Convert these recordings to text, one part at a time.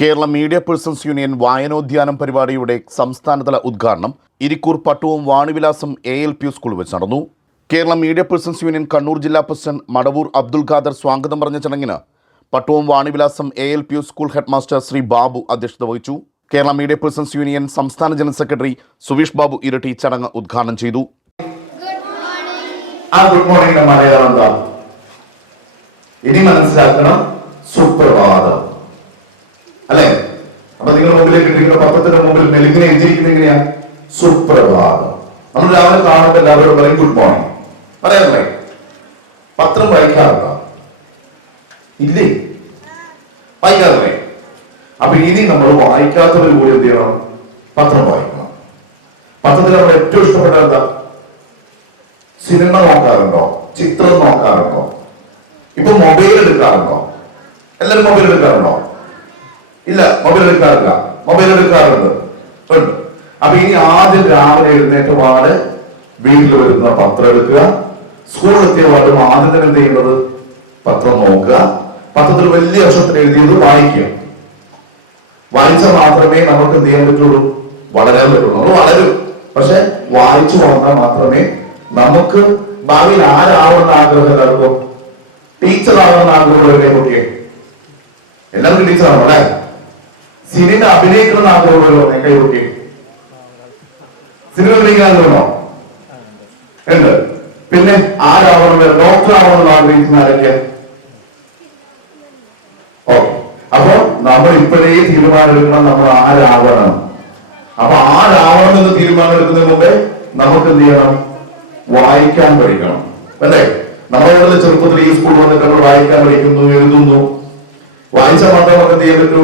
Kerala media persons union വായനോദ്യാനം പരിപാടിയുടെ സംസ്ഥാനതല ഉദ്ഘാടനം Irikkur പട്ടുവും Vanivilasam A L P school വെച്ച് നടന്നു. Kerala media persons union Kannur ജില്ലാ പ്രസിഡന്റ് മടവൂർ അബ്ദുൽ ഖാദർ സ്വാഗതം പറഞ്ഞ ചടങ്ങിന് പട്ടുവും Vanivilasam A L P school head master Shri Babu അധ്യക്ഷത വഹിച്ചു. കേരള മീഡിയ പേഴ്സൺസ് യൂണിയൻ സംസ്ഥാന ജനറൽ സെക്രട്ടറി സുവീഷ് ബാബു ഇരട്ടി ചടങ്ങ് ഉദ്ഘാടനം ചെയ്തു. മനസ്സിലാക്കണം സുപ്രഭാതം. അല്ലെ? അപ്പൊ നിങ്ങളുടെ മുമ്പിലേക്ക് നിങ്ങളുടെ പത്രത്തിന്റെ മുമ്പിൽ മെലുങ്ങിനെ എഴുതിയിരിക്കുന്നത് എങ്ങനെയാ? സുപ്രഭാതം. നമ്മൾ രാവിലെ കാണുമ്പോൾ എല്ലാവരോടും പറയും ഗുഡ് മോർണിംഗ് പറയാറില്ലേ പത്രം വായിക്കാറുണ്ടോ? ഇല്ലേ? വായിക്കാറില്ലേ അപ്പൊ ഇനി നമ്മൾ വായിക്കാത്തവർ കൂടി എന്ത് ചെയ്യണം? പത്രം വായിക്കണം. പത്രത്തിൽ നമ്മൾ ഏറ്റവും ഇഷ്ടപ്പെട്ട എന്താ? സിനിമ നോക്കാറുണ്ടോ? ചിത്രം നോക്കാറുണ്ടോ? ഇപ്പൊ മൊബൈൽ എടുക്കാറുണ്ടോ? എല്ലാവരും മൊബൈൽ എടുക്കാറുണ്ടോ? ഇല്ല മൊബൈൽ എടുക്കാറില്ല. മൊബൈൽ എടുക്കാറുണ്ട്. ഉണ്ട്. അപ്പൊ ഇനി ആദ്യം രാവിലെ എഴുന്നേറ്റ പാട് വീട്ടിൽ വരുന്ന പത്രം എടുക്കുക. സ്കൂളിൽ എത്തിയ പാടും ആദ്യം തന്നെ എന്ത് ചെയ്യുന്നത് പത്രം നോക്കുക. പത്രത്തിൽ വലിയ അക്ഷരത്തിൽ എഴുതിയത് വായിക്കുക. വായിച്ചാൽ മാത്രമേ നമുക്ക് എന്ത് ചെയ്യാൻ പറ്റുള്ളൂ? വളരാൻ പറ്റുള്ളൂ. നമ്മൾ വളരും. പക്ഷെ വായിച്ചു വളർന്നാൽ മാത്രമേ നമുക്ക് ഭാവിയിൽ ആരാവുന്ന ആഗ്രഹം എല്ലാവർക്കും ടീച്ചർ ആവുന്ന കുട്ടിയെ. എല്ലാവർക്കും ടീച്ചർ ആവണം അല്ലെ? സിനിമ അഭിനയിക്കണമെന്ന് ആഗ്രഹമുള്ളവരോ കൈ കുട്ടിയെ സിനിമ അഭിനയിക്കാൻ ആഗ്രഹമുണ്ടോ ഉണ്ട്? പിന്നെ ആരാവണം ഡോക്ടർ ആവണമെന്ന് ആഗ്രഹിക്കുന്ന ആരൊക്കെ അപ്പൊ നമ്മൾ ഇപ്പോഴേ തീരുമാനം എടുക്കണം നമ്മൾ ആരാവണം. അപ്പൊ ആരാവണം എന്ന് തീരുമാനം എടുക്കുന്നതിന് മുമ്പേ നമുക്ക് എന്ത് ചെയ്യണം? വായിക്കാൻ പഠിക്കണം. അല്ലേ? നമ്മളോട് ചെറുപ്പത്തിൽ ഈ സ്കൂളിൽ വന്നിട്ട് നമ്മൾ വായിക്കാൻ പഠിക്കുന്നു എഴുതുന്നു. വായിച്ചാൽ മാത്രമേ നമുക്ക് എന്ത് ചെയ്യാൻ പറ്റൂ?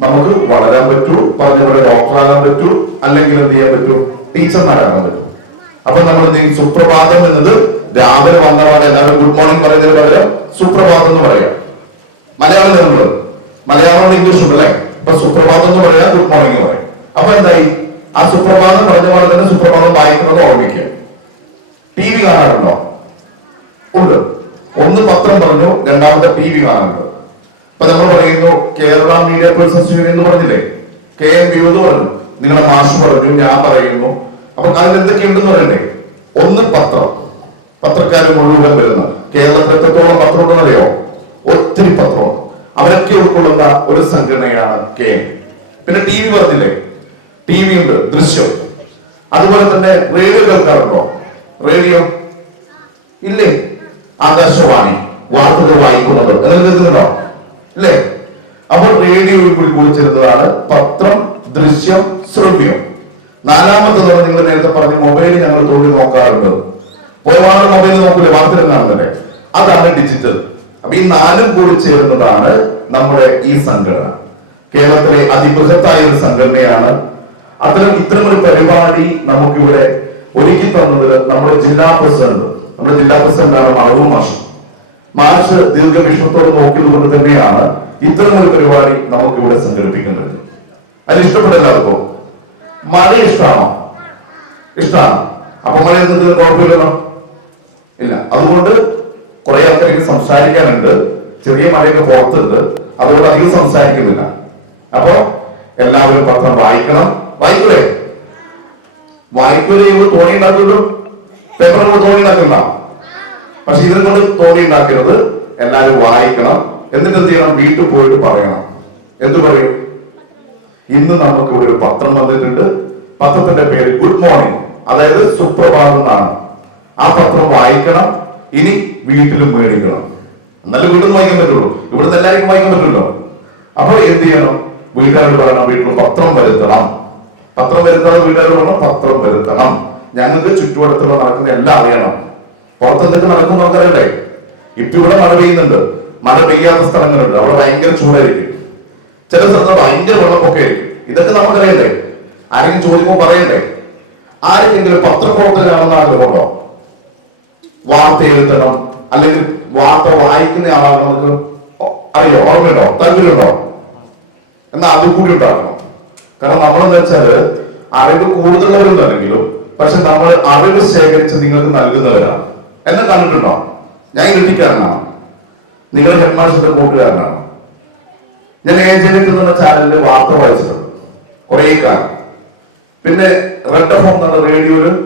നമുക്ക് വളരാൻ പറ്റൂ പറഞ്ഞ പോലെ ഡോക്ടറാകാൻ പറ്റൂ അല്ലെങ്കിൽ എന്ത് ചെയ്യാൻ പറ്റൂ? ടീച്ചർമാരാകാൻ പറ്റൂ. അപ്പൊ നമ്മൾ എന്ത് സുപ്രഭാതം എന്നത് രാവിലെ വന്നപാടെ എല്ലാവരും ഗുഡ് മോർണിംഗ് പറയുന്നതിന് പകരം സുപ്രഭാതം എന്ന് പറയാം. മലയാളം നമ്മൾ മലയാളം ഇംഗ്ലീഷ് ഉണ്ട് അല്ലേ? അപ്പൊ സുപ്രഭാതം എന്ന് പറയാം ഗുഡ് മോർണിംഗ് പറയാം. അപ്പൊ എന്തായി? ആ സുപ്രഭാതം പറഞ്ഞ പോലെ തന്നെ സുപ്രഭാതം വായിക്കുന്നത് ഓർമ്മിക്കുക. ടി വി കാണാറുണ്ടോ? ഉണ്ട്. ഒന്ന് പത്രം പറഞ്ഞു രണ്ടാമത്തെ ടി വി കാണാറുണ്ട്. അപ്പൊ നമ്മൾ പറയുന്നു കേരള മീഡിയ പേഴ്സൺസ് യൂണിയൻ എന്ന് പറഞ്ഞില്ലേ? കെ എം എന്ന് പറഞ്ഞു. നിങ്ങളുടെ മാഷ് പറഞ്ഞു ഞാൻ പറയുന്നു. അപ്പൊ അതിൽ എന്തൊക്കെയുണ്ടെന്ന് പറയണ്ടേ? ഒന്ന് പത്രം. പത്രക്കാർ മുഴുവൻ വരുന്ന. കേരളത്തിൽ എത്രത്തോളം പത്രം ഉണ്ടെന്ന് അറിയോ? ഒത്തിരി പത്രം. അവരൊക്കെ ഉൾക്കൊള്ളുന്ന ഒരു സംഘടനയാണ് കെ എം പിന്നെ ടി വി പറഞ്ഞില്ലേ? ടി വി ഉണ്ട് ദൃശ്യം. അതുപോലെ തന്നെ റേഡിയോ കേൾക്കാറുണ്ടോ? റേഡിയോ? ഇല്ലേ? ആകാശവാണി. വാർത്തകൾ വായിക്കുന്നുണ്ടോ എന്തെങ്കിലും കേൾക്കുന്നുണ്ടോ ഇല്ലേ അപ്പോൾ റേഡിയോ കൂടി കുളിച്ചിരുന്നതാണ് പത്രം ദൃശ്യം ശ്രവ്യം. നാലാമത്തത് നിങ്ങൾ നേരത്തെ പറഞ്ഞ മൊബൈൽ ഞങ്ങൾ തോന്നി നോക്കാറുണ്ട്. ഒരുപാട് മൊബൈൽ നോക്കില്ല വാർത്തകൾ കാണുന്നത് അതാണ് ഡിജിറ്റൽ അപ്പൊ ഈ നാലും കൂടി ചേരുന്നതാണ് നമ്മുടെ ഈ സംഘടന. കേരളത്തിലെ അതിബൃഹത്തായ ഒരു സംഘടനയാണ്. അത്തരം ഇത്തരം ഒരു പരിപാടി നമുക്കിവിടെ ഒരുക്കി തന്നത് നമ്മുടെ ജില്ലാ പ്രസിഡന്റ്. നമ്മുടെ ജില്ലാ പ്രസിഡന്റാണ് മറവു മാഷ്. മാഷ് ദീർഘവിഷ്ണത്തോട് നോക്കിയത് കൊണ്ട് തന്നെയാണ് ഇത്തരം ഒരു പരിപാടി നമുക്കിവിടെ സംഘടിപ്പിക്കുന്നത് അതിന് ഇഷ്ടപ്പെട്ട എല്ലാവർക്കും മഴ ഇഷ്ടമാണോ? ഇഷ്ടമാണ്. അപ്പൊ മഴ എന്തെങ്കിലും കുഴപ്പമില്ലല്ലോ? ഇല്ല. അതുകൊണ്ട് കുറെ ആൾക്കാർക്ക് സംസാരിക്കാനുണ്ട്. ചെറിയ മഴയൊക്കെ പുറത്തുണ്ട്. അതുകൊണ്ട് അധികം സംസാരിക്കുന്നില്ല. അപ്പോ എല്ലാവരും പത്രം വായിക്കണം. വായിക്കൂലേ വായിക്കൂലേ ഇവർ തോണി ഉണ്ടാക്കുമല്ലോ പേപ്പർ തോണി ഉണ്ടാക്കില്ല പക്ഷെ ഇതിനെ കൊണ്ട് തോന്നി ഉണ്ടാക്കരുത്. എല്ലാവരും വായിക്കണം. എന്നിട്ട് എന്ത് ചെയ്യണം? വീട്ടിൽ പോയിട്ട് പറയണം. എന്തു പറയും? ഇന്ന് നമുക്ക് ഇവിടെ ഒരു പത്രം വന്നിട്ടുണ്ട്. പത്രത്തിന്റെ പേര് ഗുഡ് മോർണിംഗ്. അതായത് സുപ്രഭാതം എന്നാണ്. ആ പത്രം വായിക്കണം. ഇനി വീട്ടിലും മേടിക്കണം. എന്നാലും വീട്ടിൽ വായിക്കാൻ പറ്റുള്ളൂ. ഇവിടുന്ന് എല്ലാവർക്കും വായിക്കാൻ പറ്റുമല്ലോ. അപ്പൊ എന്ത് ചെയ്യണം? വീട്ടുകാരോട് പറയണം വീട്ടിൽ പത്രം വരുത്തണം. പത്രം വരുത്താതെ വീട്ടുകാരോട് പറയണം പത്രം വരുത്തണം. ഞങ്ങൾക്ക് ചുറ്റുവട്ടത്തുള്ള നടക്കുന്ന എല്ലാം അറിയണം. പുറത്ത് എന്തൊക്കെ നടക്കും നമുക്കറിയണ്ടേ ഇപ്പൊ ഇവിടെ മഴ പെയ്യുന്നുണ്ട്. മഴ പെയ്യാത്ത സ്ഥലങ്ങളുണ്ട്. അവിടെ ഭയങ്കര ചൂടായിരിക്കും. ചില സ്ഥലത്ത് ഭയങ്കര വെള്ളപ്പൊക്കെ ആയിരിക്കും. ഇതൊക്കെ നമുക്കറിയണ്ടേ? ആരെങ്കിലും ചോദിക്കുമ്പോൾ പറയണ്ടേ? ആരെങ്കിലും പത്രപ്രവർത്തകനാണെന്ന് ആഗ്രഹമുണ്ടോ? വാർത്ത എഴുതണം അല്ലെങ്കിൽ വാർത്ത വായിക്കുന്ന ആളാണ് നമുക്ക് അറിയോ? ഓർമ്മയുണ്ടോ? താല്പര്യമുണ്ടോ? എന്നാൽ അതും കൂടി ഉണ്ടാക്കണം. കാരണം നമ്മളെന്ന് വെച്ചാൽ അറിവ് കൂടുതലുള്ളവരെന്നല്ലെങ്കിലും പക്ഷെ നമ്മൾ അറിവ് ശേഖരിച്ച് നിങ്ങൾക്ക് നൽകുന്നവരാണ്. എന്നെ കണ്ടിട്ടുണ്ടോ? ഞാൻ ഇരട്ടിക്കാരനാണ് നിങ്ങൾ ഹെഡ് മാസ്റ്ററുടെ കൂട്ടുകാരനാണ്. ഞാൻ ഏജന്റ് എന്ന ചാനലിൽ വാർത്ത വായിച്ചിട്ടുണ്ട്. കുറേ കാലം. പിന്നെ റെഡ് എഫ് എന്ന റേഡിയോയിൽ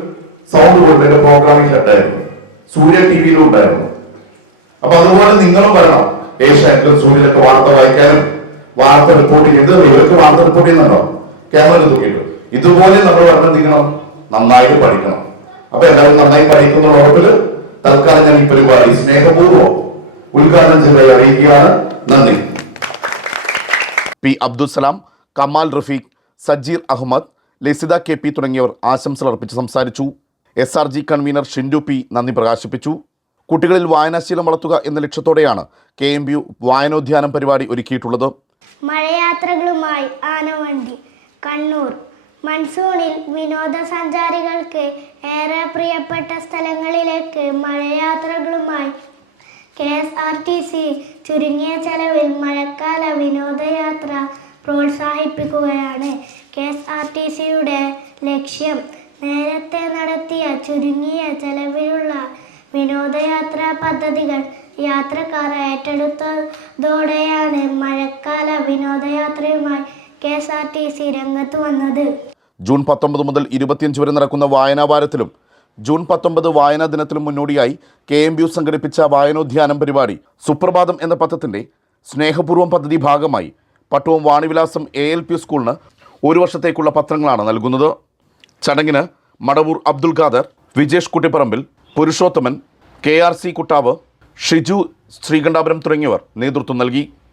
സൗണ്ട് കൊടുത്തൊക്കെ പ്രോഗ്രാമിംഗ് ഹെഡായിരുന്നു സൂര്യ ടി വിയിലും ഉണ്ടായിരുന്നു. അപ്പൊ അതുപോലെ നിങ്ങളും വരണം. ഏഷ്യാനെറ്റിലും സൂര്യനൊക്കെ വാർത്ത വായിക്കാനും വാർത്ത റിപ്പോർട്ട് ചെയ്ത് ഇവർക്ക് വാർത്ത റിപ്പോർട്ട് ചെയ്യുന്നുണ്ടോ? ക്യാമറ തൂക്കിയിട്ട്. ഇതുപോലെ നമ്മൾ വരണം ചെയ്യണം നന്നായിട്ട് പഠിക്കണം. അപ്പൊ എല്ലാവരും നന്നായി പഠിക്കുന്ന ഉറപ്പിൽ തൽക്കാലം ഞാൻ ഈ പരിപാടി സ്നേഹപൂർവം ഉദ്ഘാടനം ചെയ്തായി അറിയിക്കുകയാണ്. നന്ദി. P Abdussalam Kamal Rafeeq Sajeer Ahammed Lasitha K P തുടങ്ങിയവർ ആശംസകൾ അർപ്പിച്ച് സംസാരിച്ചു. S R G convener Shindu P നന്ദി പ്രകാശിപ്പിച്ചു. കുട്ടികളിൽ വായനാശീലം വളർത്തുക എന്ന ലക്ഷ്യത്തോടെയാണ് കെ എം ബി യു വായനോദ്യാനം പരിപാടി ഒരുക്കിയിട്ടുള്ളത്. മഴയാത്രകളുമായി ആനവണ്ടി കണ്ണൂർ. മൺസൂണിൽ വിനോദസഞ്ചാരികൾക്ക് ഏറെ പ്രിയപ്പെട്ട സ്ഥലങ്ങളിലേക്ക് മഴയാത്രകളുമായി K S R T C ചുരുങ്ങിയ ചെലവിൽ മഴക്കാല വിനോദയാത്ര പ്രോത്സാഹിപ്പിക്കുകയാണ്. കെ എസ് ആർ ടി സിയുടെ ലക്ഷ്യം നേരത്തെ നടത്തിയ ചുരുങ്ങിയ ചെലവിലുള്ള വിനോദയാത്രാ പദ്ധതികൾ യാത്രക്കാർ ഏറ്റെടുത്തതോടെയാണ് മഴക്കാല വിനോദയാത്രയുമായി K S R T C രംഗത്ത് വന്നത്. ജൂൺ പത്തൊമ്പത് മുതൽ ഇരുപത്തിയഞ്ച് വരെ നടക്കുന്ന വായനാ വാരത്തിലും ജൂൺ പത്തൊമ്പത് വായനാ ദിനത്തിലും മുന്നോടിയായി കെ എം യു സംഘടിപ്പിച്ച വായനോദ്യാനം പരിപാടി സുപ്രഭാതം എന്ന പത്രത്തിന്റെ സ്നേഹപൂർവം പദ്ധതി ഭാഗമായി പട്ടവും വാണിവിലാസം എ എൽ പി സ്കൂളിന് ഒരു വർഷത്തേക്കുള്ള പത്രങ്ങളാണ് നൽകുന്നത്. ചടങ്ങിന് Madavoor Abdul Khader Vijesh Kuttiparambil Purushothaman K R C Kuttavu Shiju Sreekandapuram തുടങ്ങിയവർ നേതൃത്വം നൽകി.